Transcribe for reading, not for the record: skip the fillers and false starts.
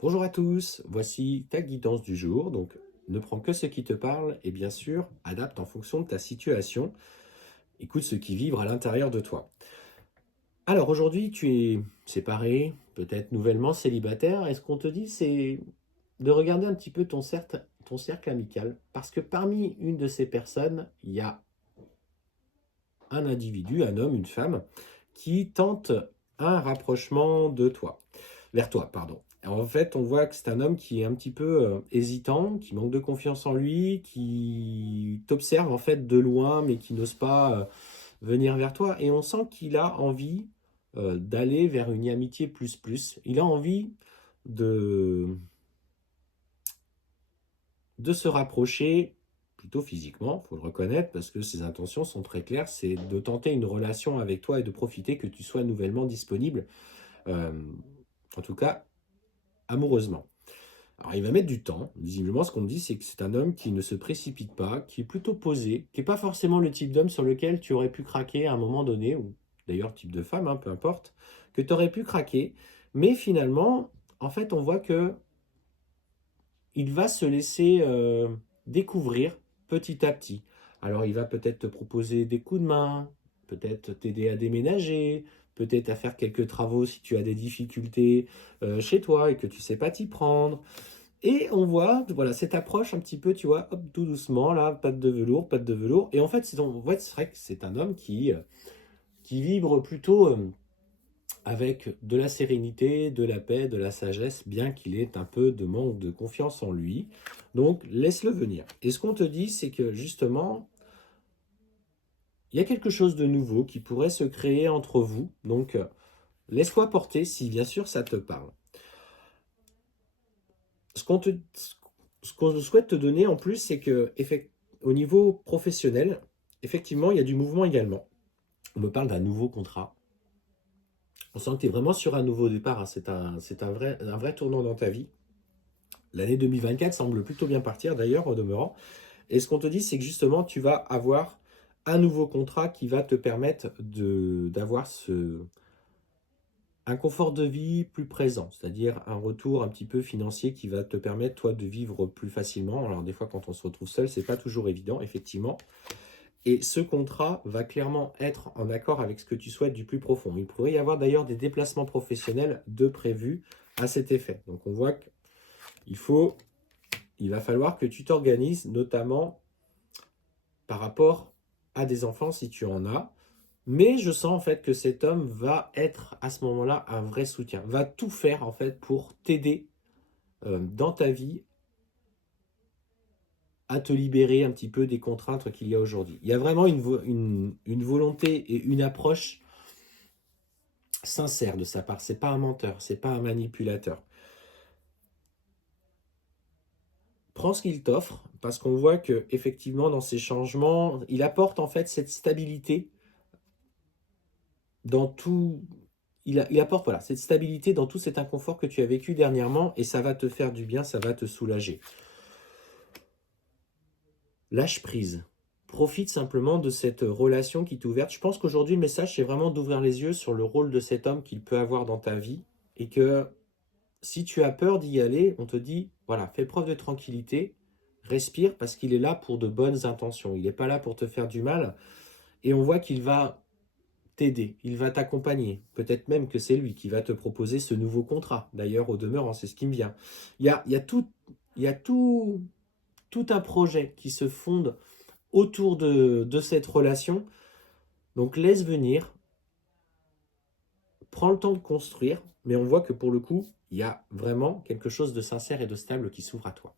Bonjour à tous, voici ta guidance du jour. Donc, ne prends que ce qui te parle et bien sûr, adapte en fonction de ta situation. Écoute ce qui vibre à l'intérieur de toi. Alors aujourd'hui, tu es séparé, peut-être nouvellement célibataire. Et ce qu'on te dit, c'est de regarder un petit peu ton cercle amical. Parce que parmi une de ces personnes, il y a un individu, un homme, une femme, qui tente un rapprochement de toi, vers toi, pardon. En fait, on voit que c'est un homme qui est un petit peu hésitant, qui manque de confiance en lui, qui t'observe en fait de loin, mais qui n'ose pas venir vers toi. Et on sent qu'il a envie d'aller vers une amitié plus plus. Il a envie de, de se rapprocher plutôt physiquement, il faut le reconnaître, parce que ses intentions sont très claires, c'est de tenter une relation avec toi et de profiter que tu sois nouvellement disponible, euh, en tout cas amoureusement. Alors il va mettre du temps, visiblement ce qu'on me dit c'est que c'est un homme qui ne se précipite pas, qui est plutôt posé, qui n'est pas forcément le type d'homme sur lequel tu aurais pu craquer à un moment donné, ou d'ailleurs type de femme, hein, peu importe, que tu aurais pu craquer, mais finalement, en fait on voit que il va se laisser découvrir petit à petit. Alors il va peut-être te proposer des coups de main, peut-être t'aider à déménager, peut-être à faire quelques travaux si tu as des difficultés chez toi et que tu sais pas t'y prendre. Et on voit, voilà, cette approche un petit peu, tu vois, hop, tout doucement, là, patte de velours, patte de velours. Et en fait, c'est vrai que c'est un homme qui vibre plutôt avec de la sérénité, de la paix, de la sagesse, bien qu'il ait un peu de manque de confiance en lui. Donc, laisse-le venir. Et ce qu'on te dit, c'est que justement, il y a quelque chose de nouveau qui pourrait se créer entre vous. Donc, laisse-toi porter si bien sûr ça te parle. Ce qu'on te, ce qu'on souhaite te donner en plus, c'est que au niveau professionnel, effectivement, il y a du mouvement également. On me parle d'un nouveau contrat. On sent que tu es vraiment sur un nouveau départ, hein. C'est un vrai tournant dans ta vie. L'année 2024 semble plutôt bien partir d'ailleurs au demeurant. Et ce qu'on te dit, c'est que justement, tu vas avoir un nouveau contrat qui va te permettre d'avoir un confort de vie plus présent, c'est-à-dire un retour un petit peu financier qui va te permettre, toi, de vivre plus facilement. Alors des fois, quand on se retrouve seul, c'est pas toujours évident, effectivement. Et ce contrat va clairement être en accord avec ce que tu souhaites du plus profond. Il pourrait y avoir d'ailleurs des déplacements professionnels de prévus à cet effet. Donc on voit qu'il il va falloir que tu t'organises, notamment par rapport à des enfants si tu en as. Mais je sens en fait que cet homme va être à ce moment-là un vrai soutien, va tout faire en fait pour t'aider dans ta vie à te libérer un petit peu des contraintes qu'il y a aujourd'hui. Il y a vraiment une volonté et une approche sincère de sa part. C'est pas un menteur, c'est pas un manipulateur. Prends ce qu'il t'offre parce qu'on voit que effectivement dans ces changements, il apporte en fait cette stabilité dans tout. Il apporte voilà, cette stabilité dans tout cet inconfort que tu as vécu dernièrement et ça va te faire du bien, ça va te soulager. Lâche prise. Profite simplement de cette relation qui t'est ouverte. Je pense qu'aujourd'hui, le message, c'est vraiment d'ouvrir les yeux sur le rôle de cet homme qu'il peut avoir dans ta vie et que si tu as peur d'y aller, on te dit, voilà, fais preuve de tranquillité, respire parce qu'il est là pour de bonnes intentions. Il n'est pas là pour te faire du mal et on voit qu'il va t'aider, il va t'accompagner. Peut-être même que c'est lui qui va te proposer ce nouveau contrat. D'ailleurs, au demeurant, c'est ce qui me vient. Il y a tout, il y a tout un projet qui se fonde autour de cette relation. Donc laisse venir, prends le temps de construire, mais on voit que pour le coup, il y a vraiment quelque chose de sincère et de stable qui s'ouvre à toi.